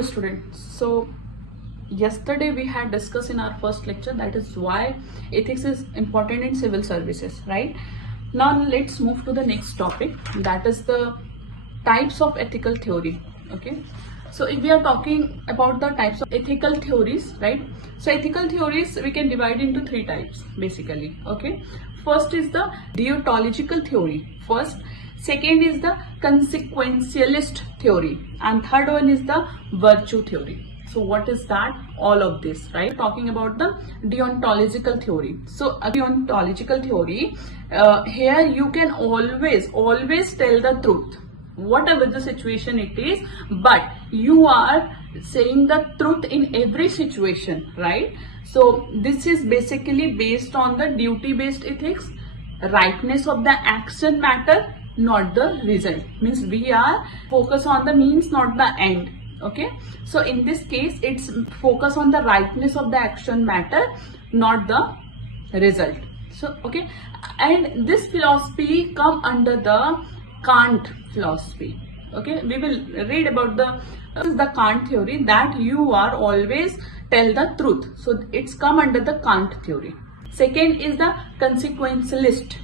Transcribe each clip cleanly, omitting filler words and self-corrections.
Dear students, so yesterday we had discussed in our first lecture that is why ethics is important in civil services, right? Now let's move to the next topic, that is the types of ethical theory. Okay, so if we are talking about the types of ethical theories, right? So ethical theories we can divide into three types basically. Okay, first is the deontological theory first, second is the consequentialist theory, and third one is the virtue theory. So what is that? All of this, right? Talking about the deontological theory. So a deontological theory, here you can always tell the truth, whatever the situation it is, but you are saying the truth in every situation, right? So this is basically based on the duty-based ethics, rightness of the action matter, not the result. Means we are focused on the means, not the end. Okay, so in this case it's focus on the rightness of the action matter, not the result. So okay, and this philosophy come under the Kant philosophy. Okay, we will read about the Kant theory, that you are always tell the truth. So it's come under the Kant theory. Second is the consequentialist.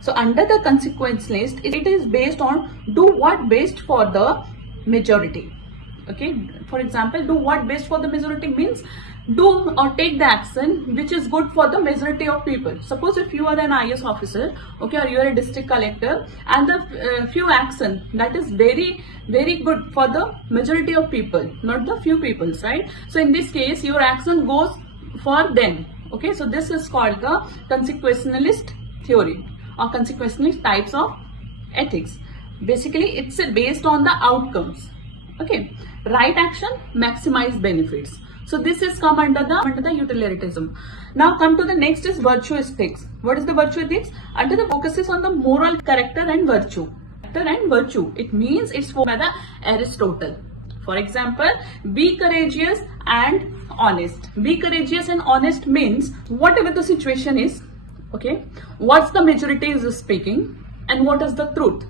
So under the consequentialist, it is based on do what best for the majority. Okay, for example, do what best for the majority means do or take the action which is good for the majority of people. Suppose if you are an IS officer, okay, or you are a district collector, and the few action that is very good for the majority of people, not the few peoples, right? So in this case your action goes for them. Okay, so this is called the consequentialist theory or consequentialist types of ethics. Basically it's based on the outcomes. Okay, right action maximize benefits. So this is come under the utilitarianism. Now come to the next is virtue ethics. What is the virtue ethics? Under the focuses on the moral character and virtue. It means it's for by the Aristotle. For example, be courageous and honest. Be courageous and honest means whatever the situation is, okay, what's the majority is speaking and what is the truth.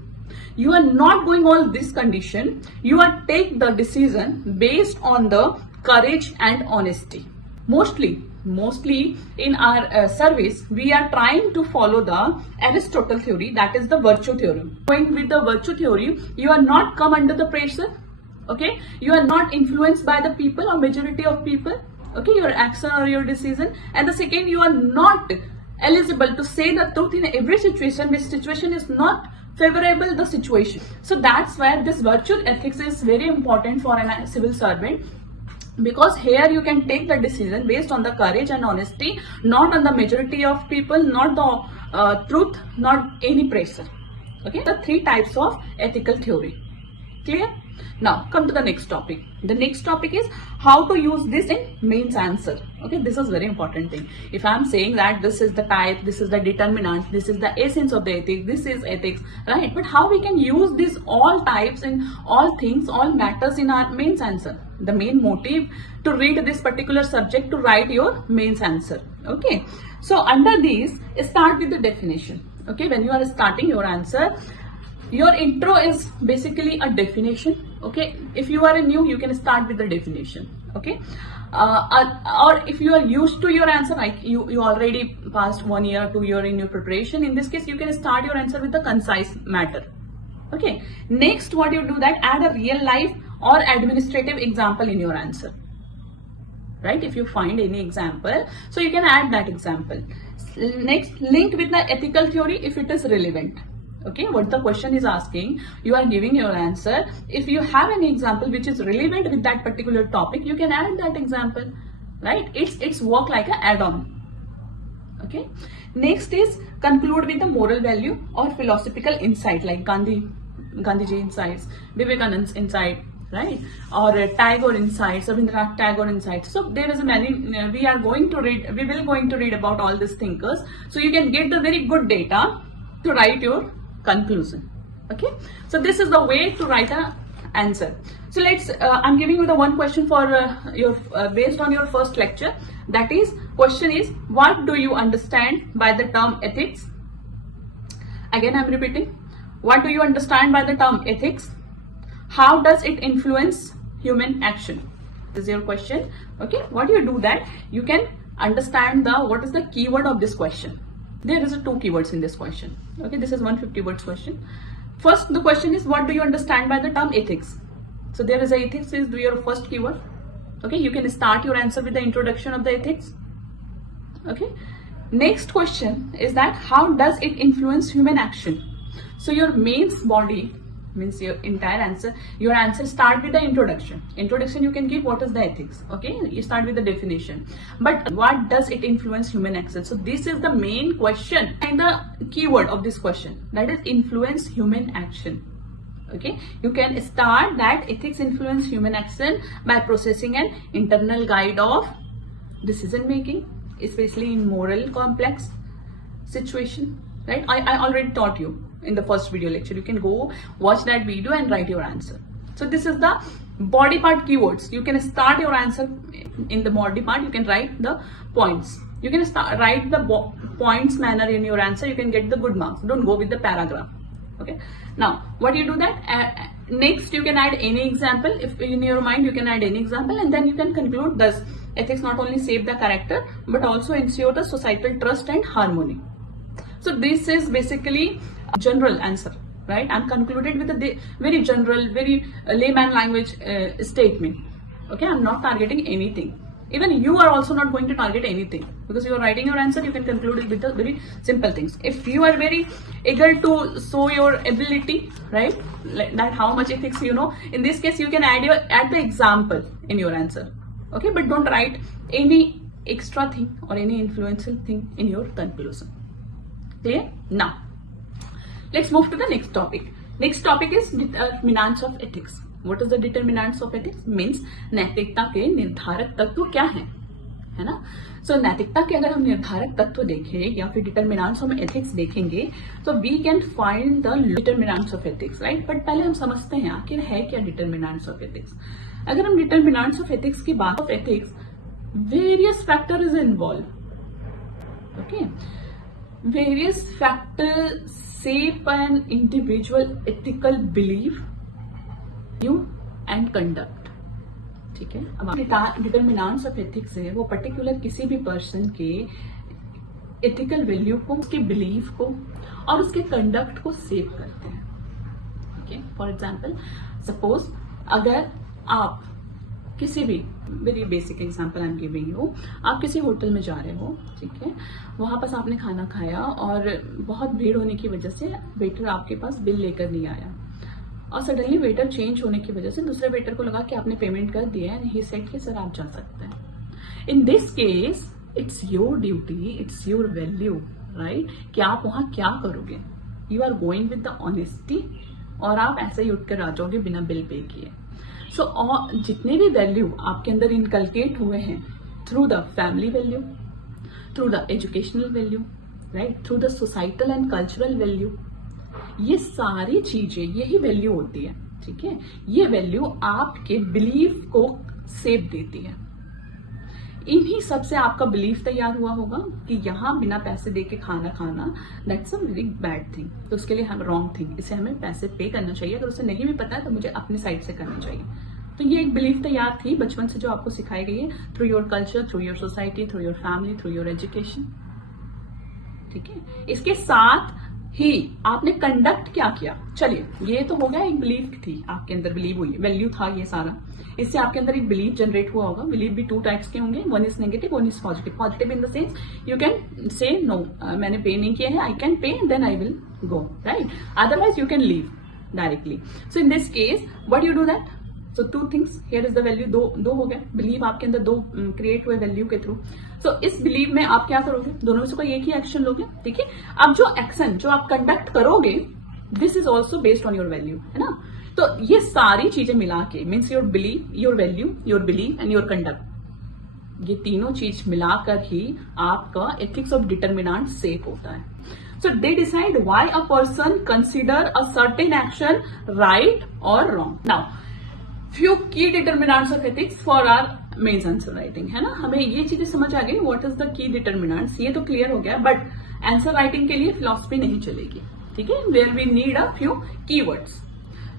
You are not going all this condition, you are take the decision based on the courage and honesty. Mostly in our service we are trying to follow the Aristotle theory, that is the virtue theory. Going with the virtue theory, you are not come under the pressure, okay, you are not influenced by the people or majority of people, okay, your action or your decision. And the second, you are not eligible to say the truth in every situation which situation is not favorable the situation. So that's why this virtue ethics is very important for a civil servant, because here you can take the decision based on the courage and honesty, not on the majority of people, not the truth, not any pressure. Okay, the three types of ethical theory. Clear? Now come to the next topic. The next topic is how to use this in mains answer. Okay, this is very important thing. If I am saying that this is the type, this is the determinant, this is the essence of the ethics, this is ethics, right? But how we can use these all types and all things, all matters in our mains answer? The main motive to read this particular subject to write your mains answer. Okay, so under these start with the definition. Okay, when you are starting your answer, your intro is basically a definition. Okay, if you are a new, you can start with the definition. Okay, or if you are used to your answer, like you already passed 1 year, 2 year in your preparation, in this case you can start your answer with the concise matter. Okay, next what you do that add a real life or administrative example in your answer, right? If you find any example, so you can add that example. Next, link with the ethical theory if it is relevant. Okay, what the question is asking, you are giving your answer. If you have any example which is relevant with that particular topic, you can add that example, right? It's work like an add-on. Okay, next is conclude with the moral value or philosophical insight, like Gandhiji insights, Vivekananda's insight, right? Or Tagore insights, Rabindranath Tagore insights. So there is many, we will going to read about all these thinkers. So you can get the very good data to write your conclusion. Okay, so this is the way to write an answer. So let's I'm giving you the one question for your based on your first lecture. That is, question is, what do you understand by the term ethics? Again I'm repeating, what do you understand by the term ethics? How does it influence human action. This is your question. Okay, what you do that you can understand the what is the keyword of this question. There is a 2 keywords in this question. Okay, this is 150 words question. First, the question is, what do you understand by the term ethics? So there is a ethics is your first keyword. Okay, you can start your answer with the introduction of the ethics. Okay, next question is that how does it influence human action? So your main body means your entire answer, your answer start with the introduction. Introduction you can give what is the ethics. Okay, you start with the definition, but what does it influence human action? So this is the main question and the keyword of this question, that is influence human action. Okay, you can start that ethics influence human action by processing an internal guide of decision making, especially in moral complex situation, right? I already taught you in the first video lecture. You can go watch that video and write your answer. So this is the body part keywords. You can start your answer in the body part. You can write the points. You can write the points manner in your answer. You can get the good marks. Don't go with the paragraph. Okay, now what you do that next you can add any example. If in your mind you can add any example, and then you can conclude, thus ethics not only save the character but also ensure the societal trust and harmony. So this is basically a general answer, right? I'm concluded with a very general, very layman language statement. Okay, I'm not targeting anything. Even you are also not going to target anything, because you are writing your answer. You can conclude it with the very simple things. If you are very eager to show your ability, right, that how much ethics you know, in this case you can add the example in your answer. Okay, but don't write any extra thing or any influential thing in your conclusion. Clear? Now let's move to the next topic. Next topic is determinants of ethics. What is the determinants of ethics? Means नैतिकता के निर्धारक तत्व क्या हैं, है ना? So नैतिकता के अगर हम निर्धारक तत्व देखें या फिर determinants of ethics देखेंगे, तो we can find the determinants of ethics, right? But पहले हम समझते हैं आखिर है क्या determinants of ethics. अगर हम determinants of ethics की बात of ethics, various factors is involved. Okay, various factors shape an individual ethical belief and conduct. ठीक है, अब डिटर्मिनेंट्स ऑफ एथिक्स है वो पर्टिकुलर किसी भी पर्सन के एथिकल वैल्यू को, उसके बिलीफ को और उसके कंडक्ट को सेव करते हैं. ओके, फॉर एग्जांपल सपोज अगर आप किसी भी very basic example I am giving you, आप किसी होटल में जा रहे हो, ठीक है, वहां पास आपने खाना खाया और बहुत भीड़ होने की वजह से वेटर आपके पास बिल लेकर नहीं आया, और सडनली वेटर चेंज होने की वजह से दूसरे वेटर को लगा कि आपने पेमेंट कर दिया है, ही सेड कि सर आप जा सकते हैं. In this case it's your duty, it's your value, right, कि आप वहां क्या करोगे. You are going with the honesty और आप ऐसे ही उठ कर आ जाओगे बिना बिल पे किए. सो जितने भी वैल्यू आपके अंदर इनकलकेट हुए हैं through the family value, through the educational value, right, through the societal and cultural value, ये सारी चीजें यही वैल्यू होती है. ठीक है, ये वैल्यू आपके बिलीफ को सेव देती है. इन्हीं सब से आपका बिलीफ तैयार हुआ होगा कि यहाँ बिना पैसे दे के खाना खाना that's a very bad thing. तो उसके लिए हम रॉन्ग थिंग, इसे हमें पैसे पे करना चाहिए. अगर उसे नहीं भी पता है तो मुझे अपनी साइड से करना चाहिए. तो ये एक बिलीफ तैयार थी बचपन से जो आपको सिखाई गई है through your culture, through your society, through your family, through your education. ठीक है, इसके साथ ही आपने कंडक्ट क्या किया. चलिए, ये तो हो गया, एक बिलीफ थी आपके अंदर, बिलीव हुई, वैल्यू था ये सारा. इससे आपके अंदर एक बिलीफ जनरेट हुआ होगा. बिलीफ भी 2 टाइप्स के होंगे, one is negative, one is positive. Positive in the sense you can say no, मैंने पे नहीं किया है, I can pay then I will go, right, otherwise you can leave directly. So in this case what you do that. So 2 things, here is the value. दो हो गए बिलीव आपके अंदर, 2 क्रिएट हुए वैल्यू के थ्रू. सो इस बिलीव में आप क्या करोगे, दोनों में से कोई एक ही एक्शन लोगे. ठीक है, अब जो एक्शन जो आप कंडक्ट करोगे this is also based on your value, है ना. तो ये सारी चीजें मिला के means your believe, your value, your believe and your conduct, ये तीनों चीज मिलाकर ही आपका एथिक्स ऑफ डिटर्मिनेंट सेव होता है. So they decide why a person consider a certain action right or wrong. Now, few key determinants of ethics for our Mains answer writing, है ना. हमें ये चीजें समझ आ गई, what is the key determinants, ये तो क्लियर हो गया. बट आंसर राइटिंग के लिए फिलॉसफी नहीं चलेगी. ठीक है, where we need a few keywords.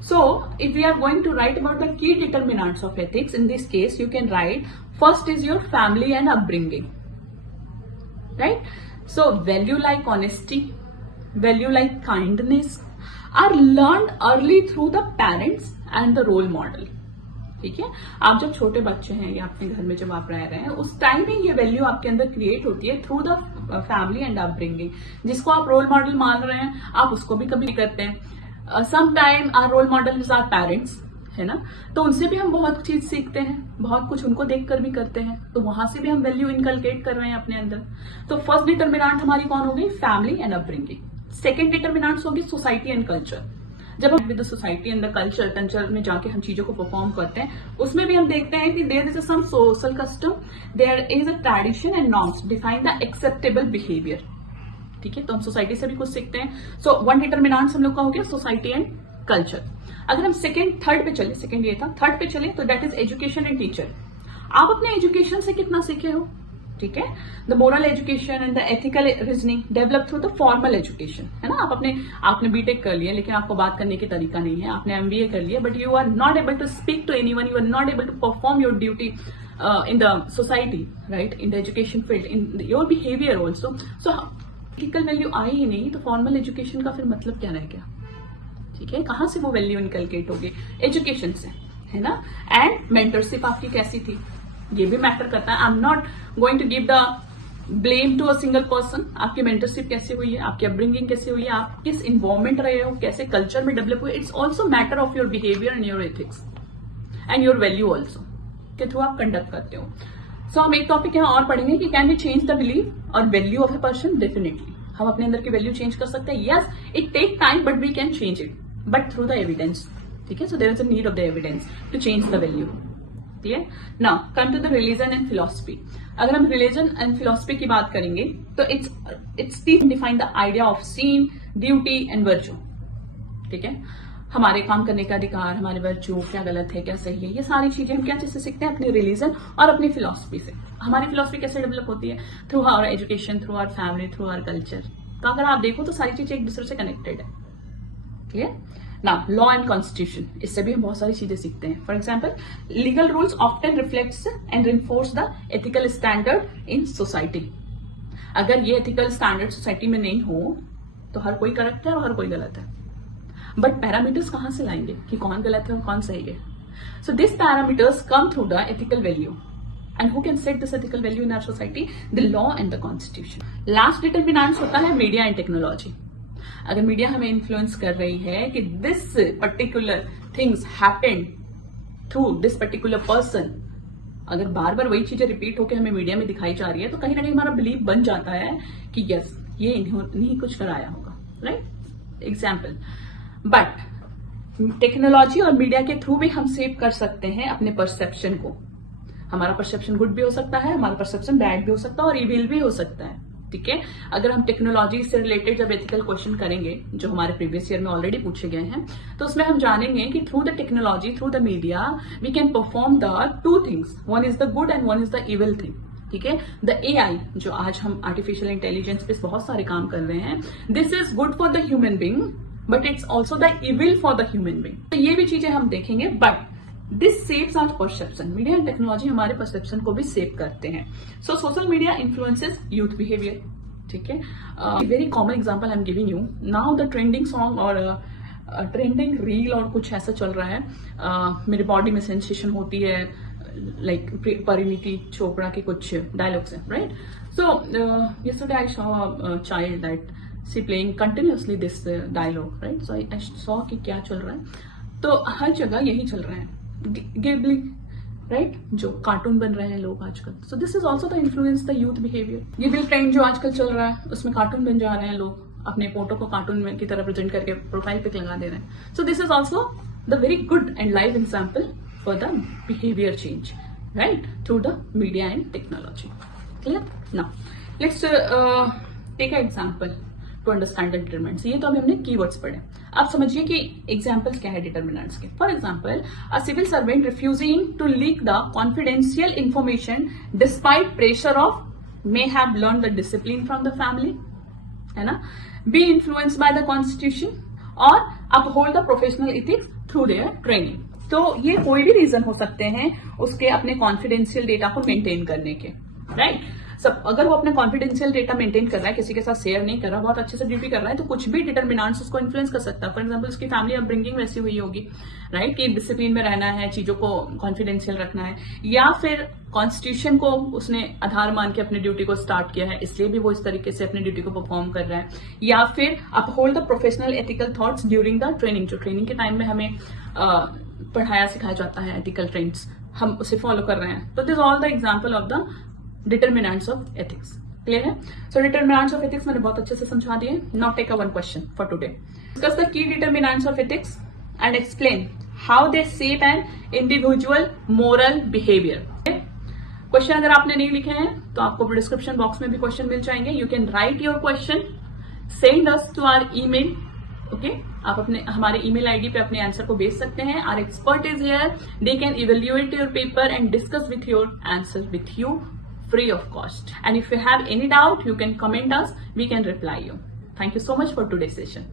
So if we are going to write about the key determinants of ethics, in this case you can write first is your family and upbringing, right? So value like honesty, value like kindness are learned early through the parents and the role model. ठीक है, आप जब छोटे बच्चे हैं या अपने घर में जब आप रह रहे हैं उस टाइम में ये वैल्यू आपके अंदर क्रिएट होती है through the family and upbringing. जिसको आप रोल मॉडल मान रहे हैं आप उसको भी कभी करते हैं. Some time our role model is our parents, है ना, तो उनसे भी हम बहुत चीज सीखते हैं, बहुत कुछ उनको देखकर भी करते हैं, तो वहां से भी हम वैल्यू इनकलकेट कर रहे हैं अपने अंदर. तो फर्स्ट डिटर्मिनेंट हमारी कौन हो गई? Family and upbringing. Second determinants होगी सोसाइटी एंड कल्चर. जब हम with the society and the culture में जाके हम चीजों को परफॉर्म करते हैं उसमें भी हम देखते हैं कि there is some social custom, there is a tradition and norms define the acceptable behaviour. ठीक है, तो हम सोसाइटी से भी कुछ सीखते हैं. सो वन डिटर्मिनेंट्स हम लोग का हो गया सोसाइटी एंड कल्चर. अगर हम थर्ड पे चले, सेकेंड ये था, थर्ड पे चले तो that is education and teacher. आप अपने एजुकेशन से कितना सीखे हो? ठीक है, the moral education and the ethical reasoning develop through the formal education, है ना. आपने बीटेक कर लिया लेकिन आपको बात करने की तरीका नहीं है. आपने एमबीए कर लिया but you are not able to speak to anyone, you are not able to perform your duty in the society, right, in the education field, in your behaviour also. So ethical value I ही नहीं तो formal education का फिर मतलब क्या रह गया? ठीक है, कहां से वो वैल्यू इनकलकेट होगी? एजुकेशन से, है ना. एंड मेंटरशिप आपकी कैसी थी ये भी मैटर करता है. I am not going to give the blame to a single person. आपकी मेंटरशिप कैसे हुई है, आपकी अपब्रिंगिंग कैसे हुई है, आप किस इन्वॉल्वमेंट रहे हो, कैसे कल्चर में डेवलप हुए. It's also matter of your behaviour and your ethics and your value also के थ्रू आप कंडक्ट करते हो. सो हम एक टॉपिक यहाँ और पढ़ेंगे कि can we change the belief और value of a person. Definitely हम अपने अंदर की वैल्यू चेंज कर सकते हैं. Yes, it take time but we can change it, but through the evidence. ठीक है, so there is a need of the evidence to change the value. Clear? Now come to the religion and philosophy. अगर हम religion and philosophy की बात करेंगे तो it's define the idea of sin, duty and virtue. ठीक है, हमारे काम करने का अधिकार, हमारे वर्च्यू, क्या गलत है क्या सही है, ये सारी चीजें हम क्या चीज से सीखते हैं? अपने रिलीजन और अपनी फिलॉसफी से. हमारी फिलॉसफी कैसे डेवलप होती है? Through our education, through our family, through our culture. तो अगर आप देखो तो सारी चीजें एक दूसरे से कनेक्टेड है. Clear? Now law and constitution, इससे भी हम बहुत सारी चीजें सीखते हैं. For example, legal rules often reflects and reinforce the ethical standard in society. अगर ये एथिकल स्टैंडर्ड सोसाइटी में नहीं हो तो हर कोई करेक्ट है और हर कोई गलत है. बट पैरामीटर्स कहां से लाएंगे कि कौन गलत है और कौन सही है? So this parameters come through the ethical value. And who can set this ethical value in our society? The law and the constitution. Last determinants होता है मीडिया एंड टेक्नोलॉजी. अगर मीडिया हमें इन्फ्लुएंस कर रही है कि this particular things happened through this particular person, अगर बार बार वही चीजें रिपीट होकर हमें मीडिया में दिखाई जा रही है तो कहीं ना कहीं हमारा बिलीव बन जाता है कि यस ये इन्हीं कुछ कराया होगा, राइट. एग्जाम्पल, बट टेक्नोलॉजी और मीडिया के थ्रू भी हम सेव कर सकते हैं अपने परसेप्शन को. हमारा परसेप्शन गुड भी हो सकता है, हमारा परसेप्शन बैड भी हो सकता है और इविल भी हो सकता है. ठीक है, अगर हम टेक्नोलॉजी से रिलेटेड जब एथिकल क्वेश्चन करेंगे जो हमारे प्रीवियस ईयर में ऑलरेडी पूछे गए हैं तो उसमें हम जानेंगे कि through the technology, through the media we can perform the two things. One is the good and one is the evil thing. ठीक है, द एआई जो आज हम आर्टिफिशियल इंटेलिजेंस पे बहुत सारे काम कर रहे हैं, this is good for the human being but it's also the evil for the human being. तो ये भी चीजें हम देखेंगे. But this saves our perception. Media and technology हमारे परसेप्शन को भी सेव करते हैं. So social media influences youth behaviour. ठीक है, very common example I am giving you. Now the trending song और ट्रेंडिंग रील और कुछ ऐसा चल रहा है, मेरे बॉडी में सेंसेशन होती है, लाइक परिणीति चोपड़ा के कुछ डायलॉग्स हैं, राइट. सो yesterday I saw a child that she playing continuously this dialogue, right. So I saw कि क्या चल रहा है. तो हर जगह यही चल रहा है, गिबली, राइट, जो कार्टून बन रहे हैं लोग आजकल. सो this is also the influence the youth behaviour. Ghibli trend जो आजकल चल रहा है उसमें कार्टून बन जा रहे हैं लोग, अपने फोटो को कार्टून की तरह प्रेजेंट करके प्रोफाइल पिक लगा दे रहे हैं. So this is also the very good and live example for the behaviour change, right, through the media and technology. Clear? Now let's take a example to understand the determinants. ये तो अभी हमने कीवर्ड्स पढ़े. आप समझिए कि एग्जाम्पल्स क्या है डिटरमिनेंट्स के. For example, a civil servant refusing to leak the confidential information despite pressure of may have learn the discipline from the family, है ना, be influenced by the constitution और uphold the professional ethics through their training. तो ये कोई भी रीजन हो सकते हैं उसके अपने कॉन्फिडेंशियल डेटा को मेंटेन करने के, राइट। सब अगर वो अपना कॉन्फिडेंशियल डेटा मेंटेन कर रहा है, किसी के साथ शेयर नहीं कर रहा, बहुत अच्छे से ड्यूटी कर रहा है, तो कुछ भी डिटर्मिनेंट्स उसको इन्फ्लुएंस कर सकता है। फॉर एग्जांपल उसकी फैमिली अपब्रिंगिंग वैसी हुई होगी, राइट, कि डिसिप्लिन में रहना है, चीजों को कॉन्फिडेंशियल रखना है, या फिर कॉन्स्टिट्यूशन को उसने आधार मान के अपनी ड्यूटी को स्टार्ट किया है, इसलिए भी वो इस तरीके से अपनी ड्यूटी को परफॉर्म कर रहा है, या फिर uphold the professional ethical thoughts during the training. जो ट्रेनिंग के टाइम में हमें पढ़ाया सिखाया जाता है एथिकल ट्रेंड्स, हम उसे फॉलो कर रहे हैं। तो this all the example of the determinants of ethics. Clear है? सो डिटर्मिनेंट्स ऑफ एथिक्स मैंने बहुत अच्छे से समझा दिए। Now take a one question for today. Discuss the key determinants of ethics and explain how they shape an individual moral behaviour. Question अगर आपने नहीं लिखे हैं तो आपको डिस्क्रिप्शन बॉक्स में भी क्वेश्चन मिल जाएंगे। You can write your question, send us to our email. Okay, आप अपने हमारे ईमेल आईडी पे अपने आंसर को भेज सकते हैं। Our expert is here, they can evaluate your paper and discuss with your answer with you free of cost. And if you have any doubt, you can comment us, we can reply you. Thank you so much for today's session.